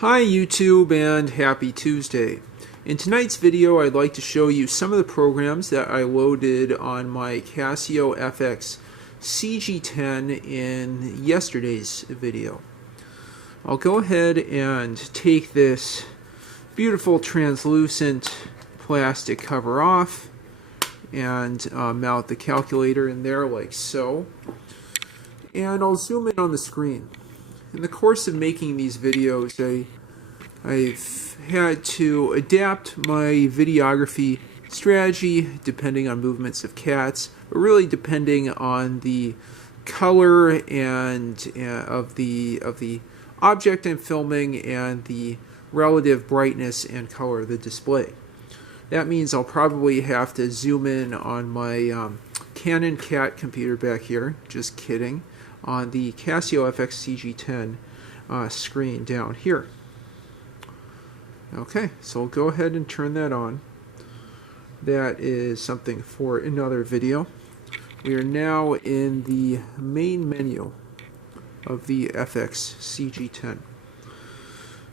Hi YouTube and happy Tuesday. In tonight's video I'd like to show you some of the programs that I loaded on my Casio fx-CG10 in yesterday's video. I'll go ahead and take this beautiful translucent plastic cover off and mount the calculator in there like so. And I'll zoom in on the screen. In the course of making these videos, I've had to adapt my videography strategy depending on movements of cats, but really depending on the color and of the object I'm filming and the relative brightness and color of the display. That means I'll probably have to zoom in on my Canon cat computer back here. Just kidding. On the Casio fx-CG10 screen down here. Okay, so I'll go ahead and turn that on. That is something for another video. We are now in the main menu of the fx-CG10.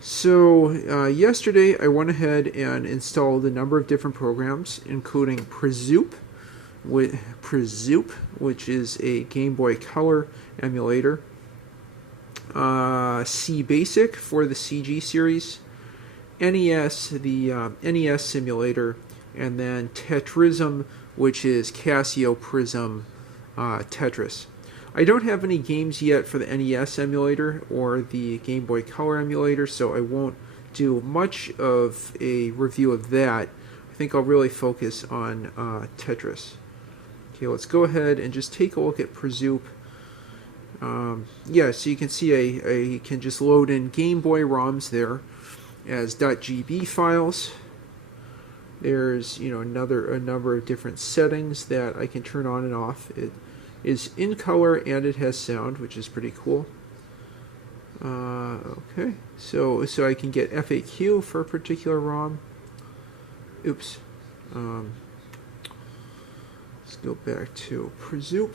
So yesterday I went ahead and installed a number of different programs, including Prizm, which is a Game Boy Color emulator, C.Basic for the CG series, NES, the NES simulator, and then Tetris, which is Casio Prizm Tetris. I don't have any games yet for the NES emulator or the Game Boy Color emulator, so I won't do much of a review of that. I think I'll really focus on Tetris. Okay, let's go ahead and just take a look at Prizm. Yeah, so you can see I can just load in Game Boy ROMs there as .gb files. There's a number of different settings that I can turn on and off. It is in color and it has sound, which is pretty cool. Okay, so I can get FAQ for a particular ROM. Oops. Let's go back to Prizm.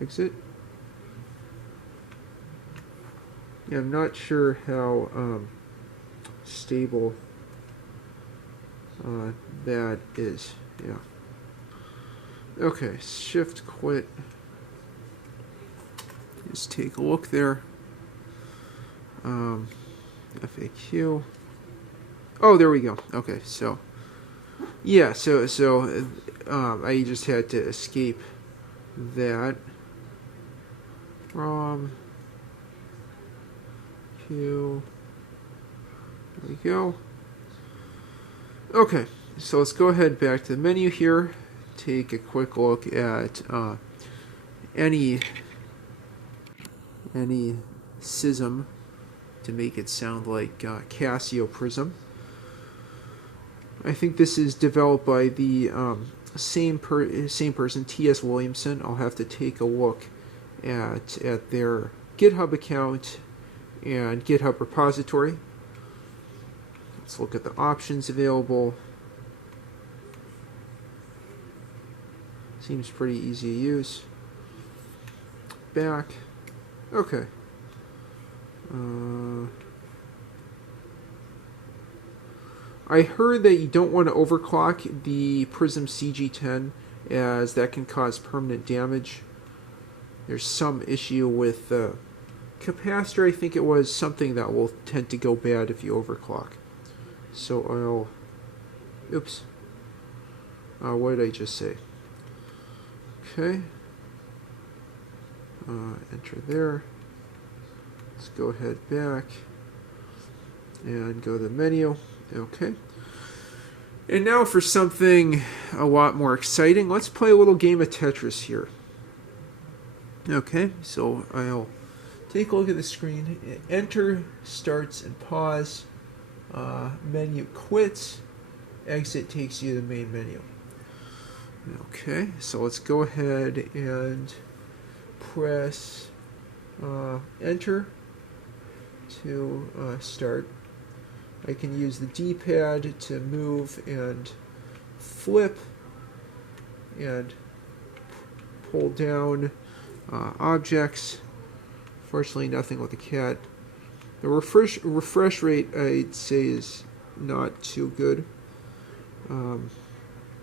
Exit. Yeah, I'm not sure how stable that is. Yeah. Okay, shift quit. Just take a look there. FAQ. Oh, there we go. Okay, so yeah, so I just had to escape that from Q. There we go. Okay, so let's go ahead back to the menu here. Take a quick look at any SISM to make it sound like Casio Prizm. I think this is developed by the same person, T.S. Williamson. I'll have to take a look at their GitHub account and GitHub repository. Let's look at the options available. Seems pretty easy to use. Back. Okay. I heard that you don't want to overclock the Prizm CG10 as that can cause permanent damage. There's some issue with the capacitor, I think it was, something that will tend to go bad if you overclock. So I'll... Oops. What did I just say? Okay. Enter there. Let's go ahead back and go to the menu. Okay. And now for something a lot more exciting. Let's play a little game of Tetris here. Okay, so I'll take a look at the screen. Enter, starts, and pause. Menu quits. Exit takes you to the main menu. Okay, so let's go ahead and press enter to start. I can use the D-pad to move and flip and pull down objects Fortunately, nothing with the cat. The refresh rate, I'd say, is not too good.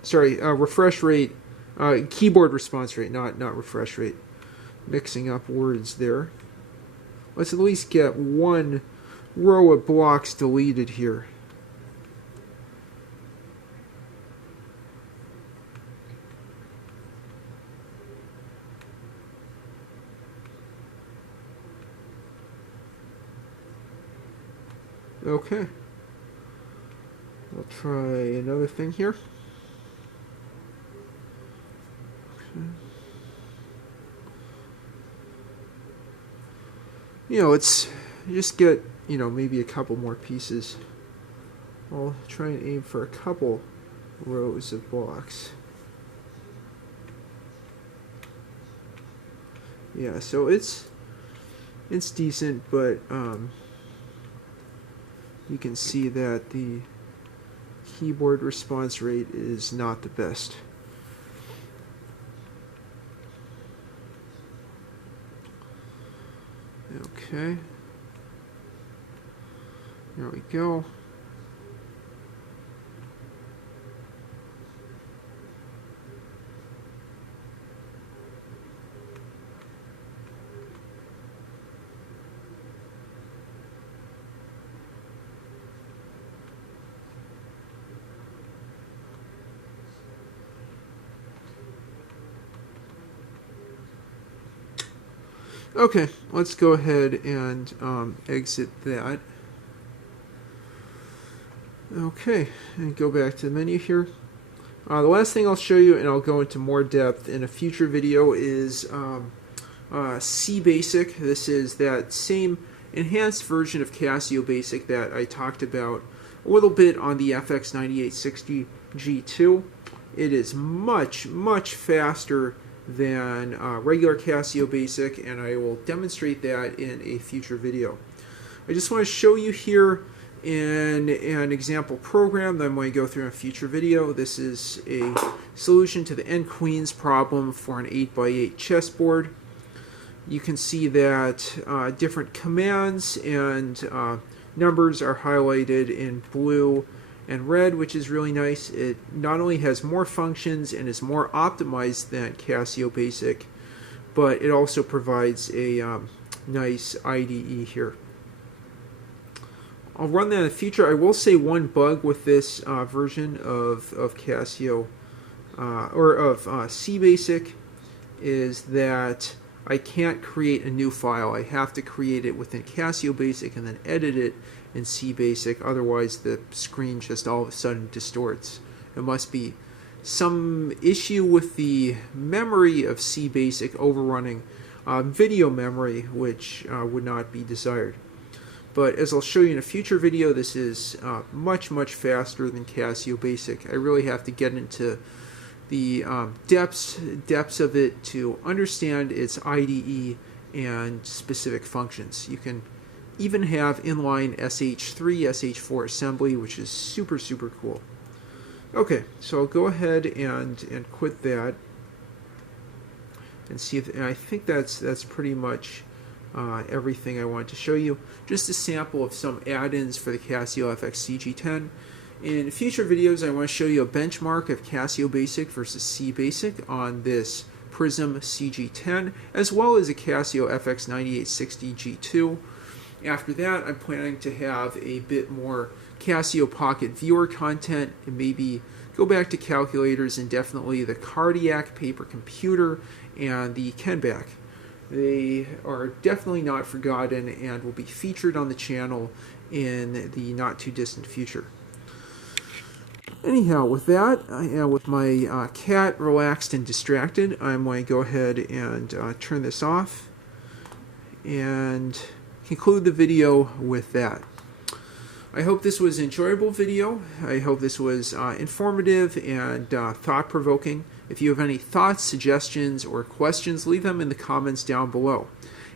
Refresh rate, keyboard response rate, not refresh rate. Mixing up words there. Let's at least get one row of blocks deleted here. Okay. We'll try another thing here. Okay. Let's just get, maybe a couple more pieces. I'll try and aim for a couple rows of blocks. Yeah, so it's decent, but you can see that the keyboard response rate is not the best. Okay. There we go. Okay, let's go ahead and exit that. Okay, and go back to the menu here. The last thing I'll show you, and I'll go into more depth in a future video, is C.Basic. This is that same enhanced version of Casio Basic that I talked about a little bit on the fx-CG10 It is much, much faster than regular Casio Basic, and I will demonstrate that in a future video. I just want to show you here in an example program that I'm going to go through in a future video. This is a solution to the N-Queens problem for an 8x8 chessboard. You can see that different commands and numbers are highlighted in blue and red, which is really nice. It not only has more functions and is more optimized than Casio Basic, but it also provides a nice IDE here. I'll run that in the future. I will say one bug with this version of Casio or of C.Basic is that I can't create a new file. I have to create it within Casio Basic and then edit it in C.Basic. Otherwise, the screen just all of a sudden distorts. It must be some issue with the memory of C.Basic overrunning video memory, which would not be desired. But as I'll show you in a future video, this is much, much faster than Casio Basic. I really have to get into the depths of it to understand its IDE and specific functions. You can even have inline SH3, SH4 assembly, which is super, super cool. Okay, so I'll go ahead and quit that and see if, and I think that's pretty much everything I wanted to show you. Just a sample of some add-ins for the Casio fx-CG10. In future videos, I want to show you a benchmark of Casio Basic versus C.Basic on this Prizm CG10, as well as a Casio fx-9860G2. After that, I'm planning to have a bit more Casio Pocket Viewer content, and maybe go back to calculators, and definitely the Cardiac Paper Computer and the Kenback. They are definitely not forgotten and will be featured on the channel in the not too distant future. Anyhow, with that, with my cat relaxed and distracted, I'm going to go ahead and turn this off and conclude the video with that. I hope this was an enjoyable video. I hope this was informative and thought-provoking. If you have any thoughts, suggestions, or questions, leave them in the comments down below.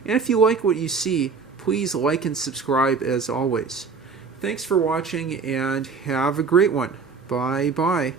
And if you like what you see, please like and subscribe as always. Thanks for watching, and have a great one. Bye-bye.